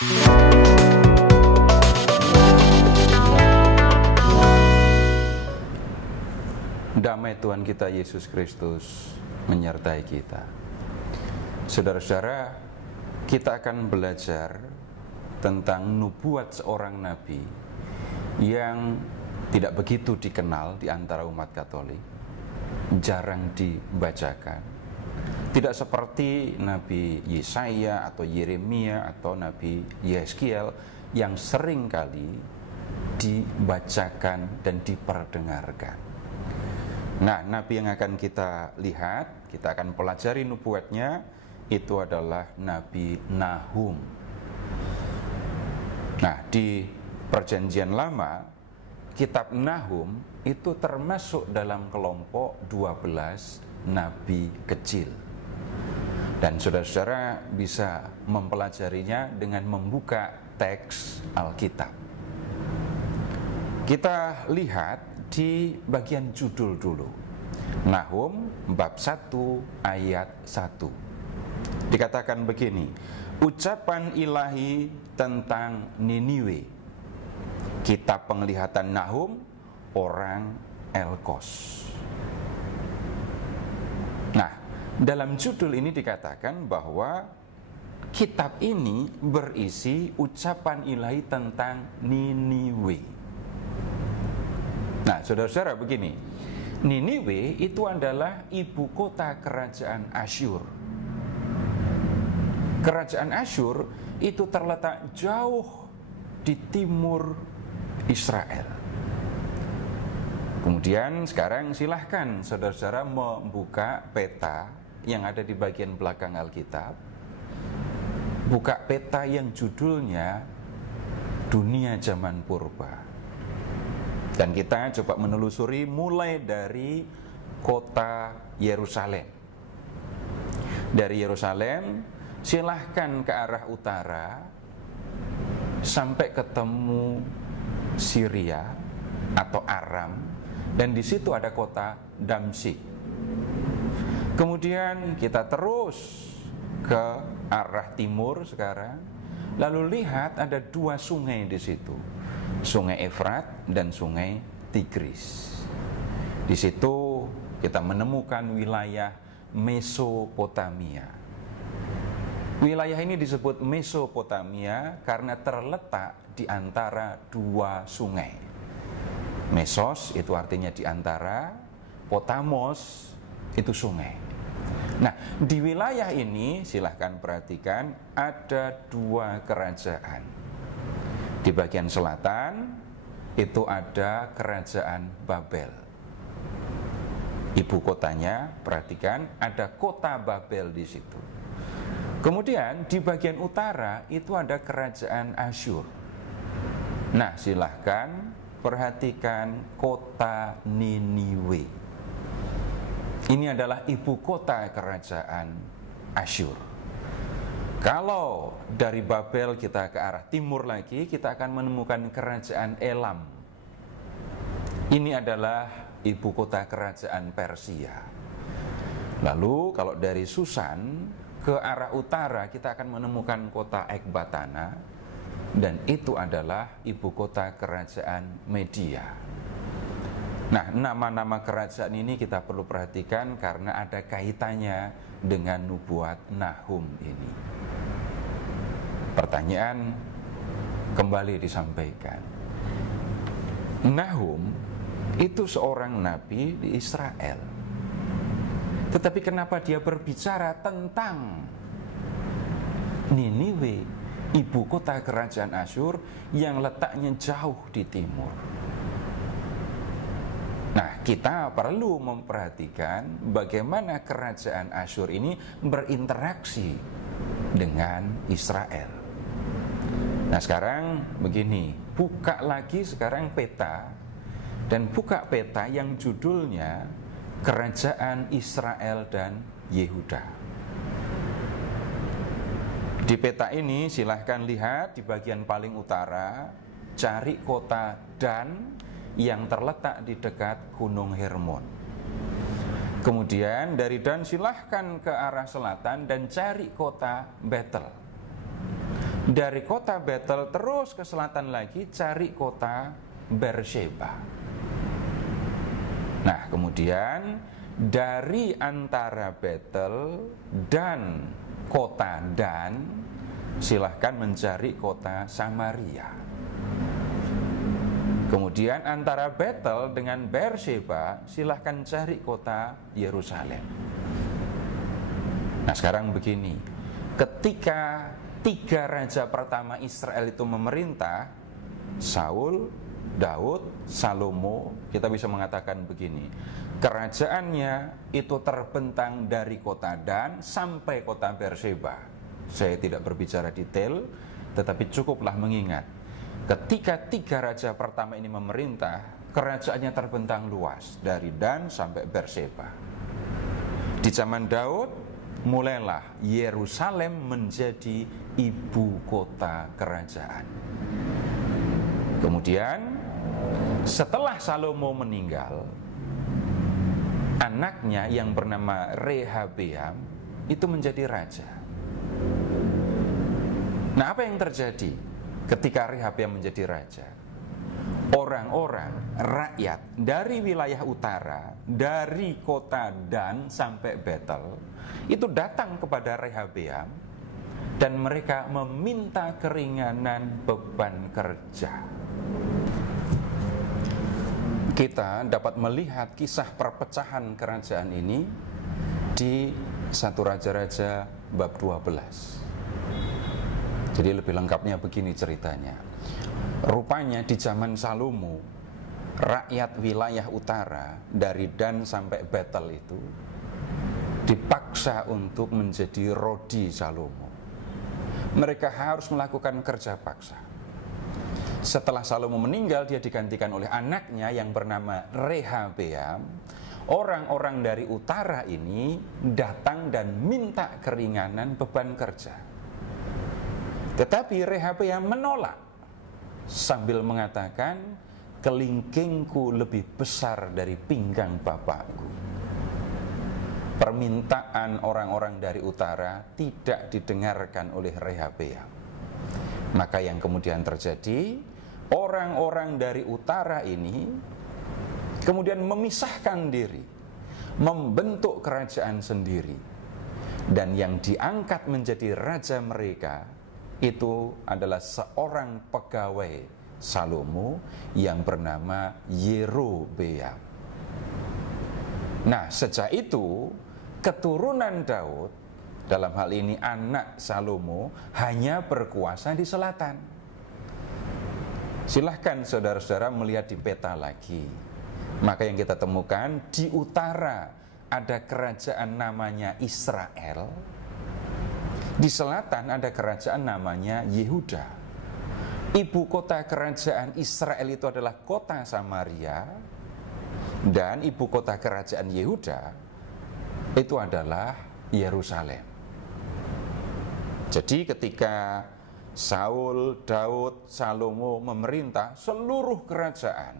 Damai Tuhan kita Yesus Kristus menyertai kita. Saudara-saudara, kita akan belajar tentang nubuat seorang nabi yang tidak begitu dikenal di antara umat Katolik, jarang dibacakan. Tidak seperti Nabi Yesaya atau Yeremia atau Nabi Yeskiel yang sering kali dibacakan dan diperdengarkan. Nah, nabi yang akan kita lihat, kita akan pelajari nubuatnya, itu adalah Nabi Nahum. Nah, di Perjanjian Lama, kitab Nahum itu termasuk dalam kelompok 12 nabi kecil. Dan saudara-saudara bisa mempelajarinya dengan membuka teks Alkitab. Kita lihat di bagian judul dulu. Nahum bab 1 ayat 1. Dikatakan begini, ucapan ilahi tentang Niniwe. Kitab penglihatan Nahum, orang Elkos. Nah, dalam judul ini dikatakan bahwa kitab ini berisi ucapan ilahi tentang Niniwe. Nah, saudara-saudara begini, Niniwe itu adalah ibu kota kerajaan Asyur. Kerajaan Asyur itu terletak jauh di timur Israel. Kemudian sekarang silahkan saudara-saudara membuka peta yang ada di bagian belakang Alkitab. Buka peta yang judulnya Dunia Zaman Purba. Dan kita coba menelusuri mulai dari kota Yerusalem. Dari Yerusalem, silahkan ke arah utara sampai ketemu Syria atau Aram, dan di situ ada kota Damsyik. Kemudian kita terus ke arah timur sekarang, lalu lihat ada 2 sungai di situ. Sungai Efrat dan Sungai Tigris. Di situ kita menemukan wilayah Mesopotamia. Wilayah ini disebut Mesopotamia karena terletak di antara 2 sungai. Mesos itu artinya di antara, Potamos itu sungai. Nah, di wilayah ini silahkan perhatikan ada 2 kerajaan. Di bagian selatan itu ada kerajaan Babel. Ibu kotanya, perhatikan, ada kota Babel di situ. Kemudian di bagian utara itu ada kerajaan Asyur. Nah, silahkan perhatikan kota Niniwe. Ini adalah ibu kota kerajaan Asyur. Kalau dari Babel kita ke arah timur lagi, kita akan menemukan kerajaan Elam. Ini adalah ibu kota kerajaan Persia. Lalu kalau dari Susan ke arah utara, kita akan menemukan kota Ekbatana, dan itu adalah ibu kota kerajaan Media. Nah, nama-nama kerajaan ini kita perlu perhatikan karena ada kaitannya dengan nubuat Nahum ini. Pertanyaan kembali disampaikan. Nahum itu seorang nabi di Israel. Tetapi kenapa dia berbicara tentang Niniwe, ibu kota kerajaan Asyur yang letaknya jauh di timur? Nah, kita perlu memperhatikan bagaimana kerajaan Asyur ini berinteraksi dengan Israel. Nah, sekarang begini, buka lagi sekarang peta, dan buka peta yang judulnya Kerajaan Israel dan Yehuda. Di peta ini silahkan lihat di bagian paling utara, cari kota Dan yang terletak di dekat Gunung Hermon. Kemudian dari Dan silahkan ke arah selatan dan cari kota Betel. Dari kota Betel terus ke selatan lagi cari kota Beersheba. Nah, kemudian dari antara Betel dan kota Dan, silahkan mencari kota Samaria. Kemudian antara Betel dengan Beersheba, silahkan cari kota Yerusalem. Nah, sekarang begini, ketika 3 raja pertama Israel itu memerintah, Saul, Daud, Salomo, kita bisa mengatakan begini, kerajaannya itu terbentang dari kota Dan sampai kota Beersheba. Saya tidak berbicara detail, tetapi cukuplah mengingat, ketika 3 raja pertama ini memerintah, kerajaannya terbentang luas dari Dan sampai Beersheba. Di zaman Daud, mulailah Yerusalem menjadi ibu kota kerajaan. Kemudian setelah Salomo meninggal, anaknya yang bernama Rehabeam itu menjadi raja. Nah, apa yang terjadi ketika Rehabeam menjadi raja? Orang-orang, rakyat dari wilayah utara, dari kota Dan sampai Betel, itu datang kepada Rehabeam dan mereka meminta keringanan beban kerja. Kita dapat melihat kisah perpecahan kerajaan ini di 1 Raja-Raja bab 12. Jadi lebih lengkapnya begini ceritanya. Rupanya di zaman Salomo, rakyat wilayah utara dari Dan sampai Betel itu dipaksa untuk menjadi rodi Salomo. Mereka harus melakukan kerja paksa. Setelah Salomo meninggal, dia digantikan oleh anaknya yang bernama Rehabeam. Orang-orang dari utara ini datang dan minta keringanan beban kerja. Tetapi Rehabeam menolak sambil mengatakan, kelingkingku lebih besar dari pinggang bapakku. Permintaan orang-orang dari utara tidak didengarkan oleh Rehabeam. Maka yang kemudian terjadi, orang-orang dari utara ini kemudian memisahkan diri, membentuk kerajaan sendiri. Dan yang diangkat menjadi raja mereka itu adalah seorang pegawai Salomo yang bernama Yerobeam. Nah, sejak itu keturunan Daud, dalam hal ini anak Salomo, hanya berkuasa di selatan. Silahkan saudara-saudara melihat di peta lagi. Maka yang kita temukan di utara ada kerajaan namanya Israel. Di selatan ada kerajaan namanya Yehuda. Ibu kota kerajaan Israel itu adalah kota Samaria, dan ibu kota kerajaan Yehuda itu adalah Yerusalem. Jadi ketika Saul, Daud, Salomo memerintah, seluruh kerajaan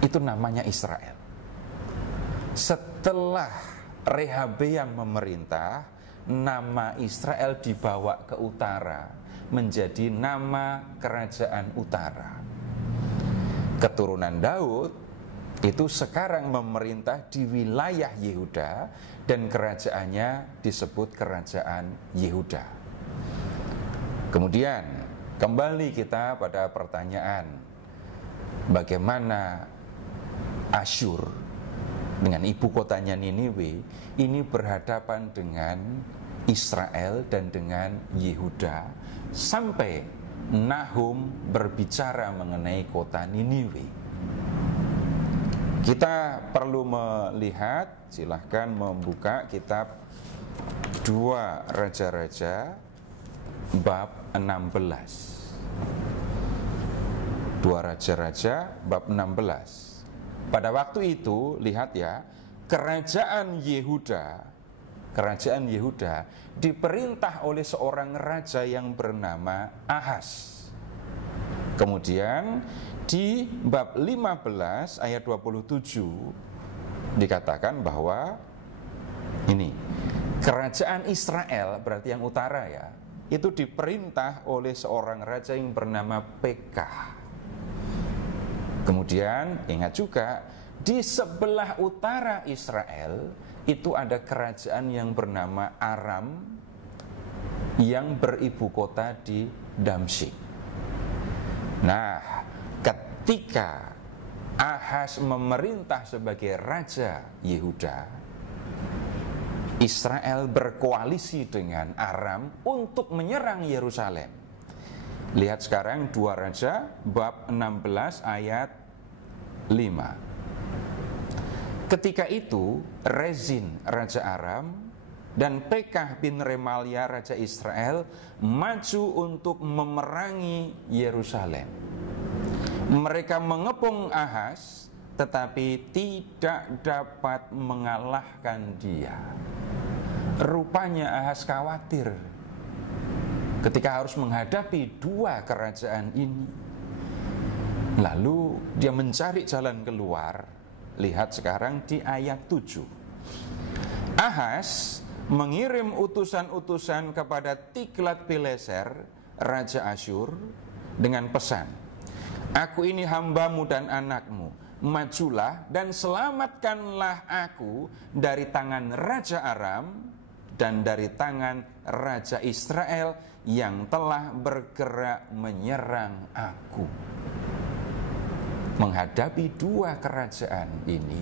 itu namanya Israel. Setelah Rehabeam memerintah, nama Israel dibawa ke utara menjadi nama kerajaan utara. Keturunan Daud itu sekarang memerintah di wilayah Yehuda dan kerajaannya disebut kerajaan Yehuda. Kemudian kembali kita pada pertanyaan, bagaimana Asyur dengan ibu kotanya Niniwe ini berhadapan dengan Israel dan dengan Yehuda, sampai Nahum berbicara mengenai kota Niniwe. Kita perlu melihat, silahkan membuka kitab 2 Raja-Raja bab 16. 2 Raja-Raja bab 16. Pada waktu itu, lihat ya, kerajaan Yehuda diperintah oleh seorang raja yang bernama Ahaz. Kemudian di bab 15 ayat 27 dikatakan bahwa ini kerajaan Israel, berarti yang utara ya, itu diperintah oleh seorang raja yang bernama Pekah. Kemudian ingat juga, di sebelah utara Israel itu ada kerajaan yang bernama Aram yang beribu kota di Damsyik. Nah, ketika Ahaz memerintah sebagai raja Yehuda, Israel berkoalisi dengan Aram untuk menyerang Yerusalem. Lihat sekarang 2 Raja bab 16 ayat 5. Ketika itu Rezin raja Aram dan Pekah bin Remalia raja Israel maju untuk memerangi Yerusalem. Mereka mengepung Ahaz tetapi tidak dapat mengalahkan dia. Rupanya Ahaz khawatir ketika harus menghadapi 2 kerajaan ini. Lalu dia mencari jalan keluar. Lihat sekarang di ayat 7. Ahaz mengirim utusan-utusan kepada Tiglat-Pileser raja Asyur dengan pesan, "Aku ini hambamu dan anakmu, majulah dan selamatkanlah aku dari tangan raja Aram dan dari tangan raja Israel yang telah bergerak menyerang aku." Menghadapi 2 kerajaan ini,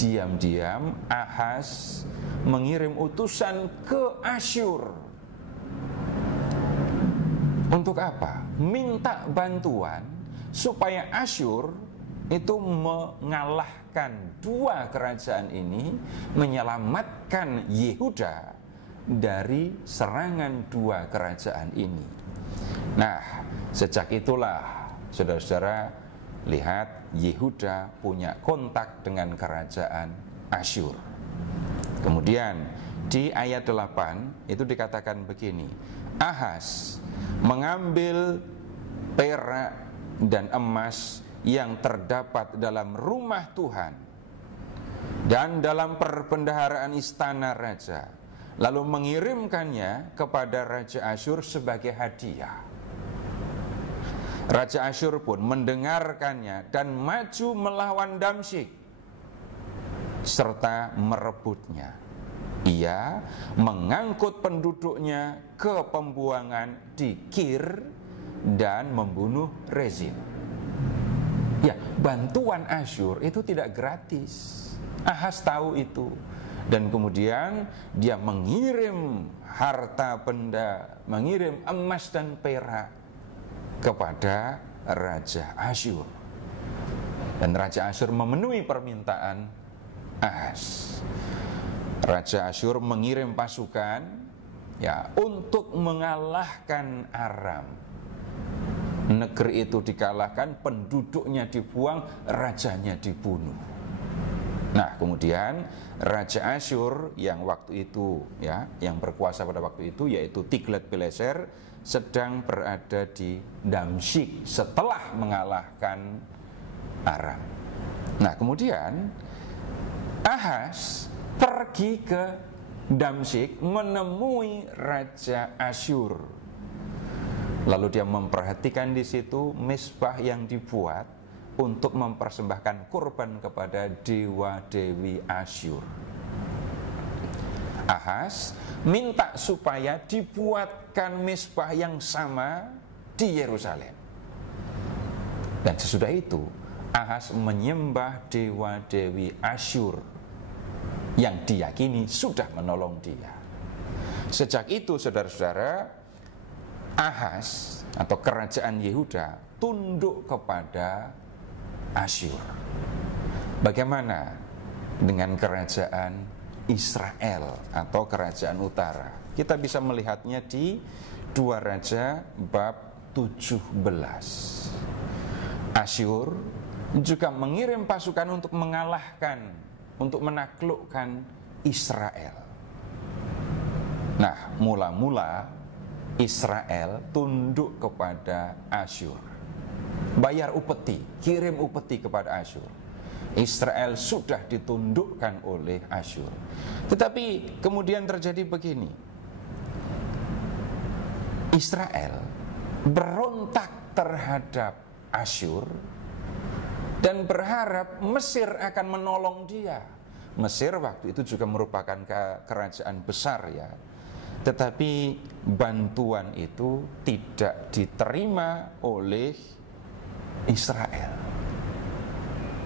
diam-diam Ahaz mengirim utusan ke Asyur. Untuk apa? Minta bantuan supaya Asyur itu mengalahkan 2 kerajaan ini, menyelamatkan Yehuda dari serangan 2 kerajaan ini. Nah, sejak itulah saudara-saudara, lihat Yehuda punya kontak dengan kerajaan Asyur. Kemudian di ayat 8 itu dikatakan begini, Ahaz mengambil perak dan emas yang terdapat dalam rumah Tuhan dan dalam perbendaharaan istana raja, lalu mengirimkannya kepada Raja Asyur sebagai hadiah. Raja Asyur pun mendengarkannya dan maju melawan Damsyik serta merebutnya. Ia mengangkut penduduknya ke pembuangan di Kir dan membunuh Rezin. Ya, bantuan Asyur itu tidak gratis. Ahaz tahu itu. Dan kemudian dia mengirim harta benda, mengirim emas dan perak kepada Raja Asyur. Dan Raja Asyur memenuhi permintaan Ahaz. Raja Asyur mengirim pasukan ya untuk mengalahkan Aram. Negeri itu dikalahkan, penduduknya dibuang, rajanya dibunuh. Nah, kemudian Raja Asyur yang waktu itu ya, yang berkuasa pada waktu itu yaitu Tiglat-Pileser sedang berada di Damsyik setelah mengalahkan Aram. Nah, kemudian Ahaz pergi ke Damsyik menemui Raja Asyur. Lalu dia memperhatikan di situ mezbah yang dibuat untuk mempersembahkan kurban kepada dewa-dewi Asyur. Ahaz minta supaya dibuatkan mezbah yang sama di Yerusalem. Dan sesudah itu Ahaz menyembah dewa-dewi Asyur yang diyakini sudah menolong dia. Sejak itu saudara-saudara, Ahaz atau kerajaan Yehuda tunduk kepada Asyur. Bagaimana dengan kerajaan Israel atau kerajaan utara? Kita bisa melihatnya di 2 Raja bab 17. Asyur juga mengirim pasukan untuk mengalahkan, untuk menaklukkan Israel. Nah, mula-mula Israel tunduk kepada Asyur. Bayar upeti, kirim upeti kepada Asyur. Israel sudah ditundukkan oleh Asyur. Tetapi kemudian terjadi begini. Israel berontak terhadap Asyur dan berharap Mesir akan menolong dia. Mesir waktu itu juga merupakan kerajaan besar ya. Tetapi bantuan itu tidak diterima oleh Israel.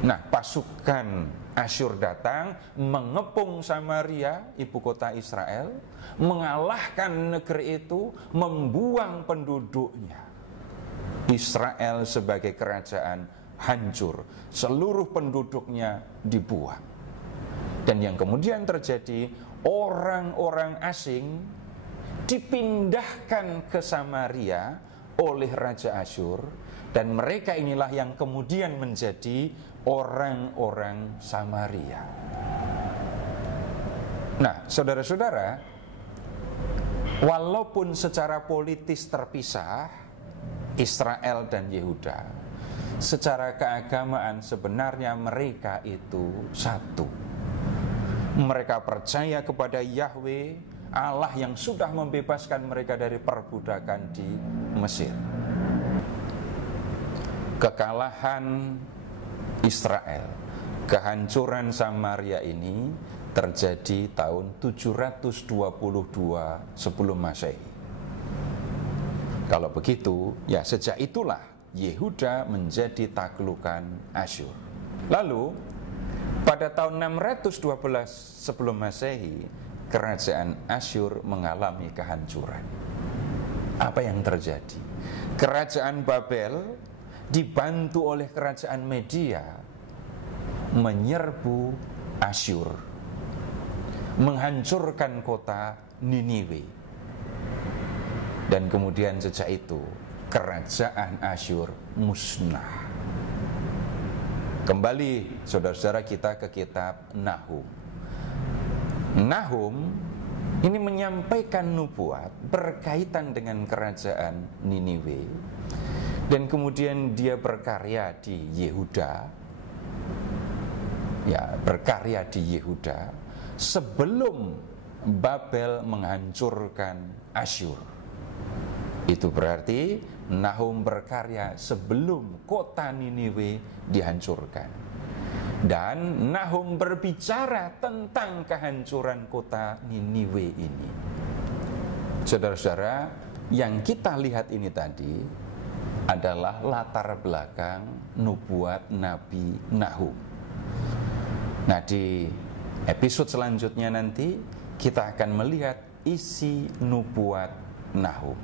Nah, pasukan Asyur datang, mengepung Samaria, ibu kota Israel, mengalahkan negeri itu, membuang penduduknya. Israel sebagai kerajaan hancur, seluruh penduduknya dibuang. Dan yang kemudian terjadi, orang-orang asing dipindahkan ke Samaria oleh Raja Asyur, dan mereka inilah yang kemudian menjadi orang-orang Samaria. Nah, saudara-saudara, walaupun secara politis terpisah Israel dan Yehuda, secara keagamaan sebenarnya mereka itu satu. Mereka percaya kepada Yahweh, Allah yang sudah membebaskan mereka dari perbudakan di Mesir. Kekalahan Israel, kehancuran Samaria ini terjadi tahun 722 sebelum Masehi. Kalau begitu, ya sejak itulah Yehuda menjadi taklukan Asyur. Lalu pada tahun 612 sebelum Masehi, kerajaan Asyur mengalami kehancuran. Apa yang terjadi? Kerajaan Babel dibantu oleh kerajaan Media menyerbu Asyur, menghancurkan kota Niniwe. Dan kemudian sejak itu kerajaan Asyur musnah. Kembali saudara-saudara kita ke kitab Nahum. Nahum ini menyampaikan nubuat berkaitan dengan kerajaan Niniwe, dan kemudian dia berkarya di Yehuda, ya berkarya di Yehuda sebelum Babel menghancurkan Asyur. Itu berarti Nahum berkarya sebelum kota Niniwe dihancurkan. Dan Nahum berbicara tentang kehancuran kota Niniwe ini. Saudara-saudara, yang kita lihat ini tadi adalah latar belakang nubuat Nabi Nahum. Nah, di episode selanjutnya nanti kita akan melihat isi nubuat Nahum.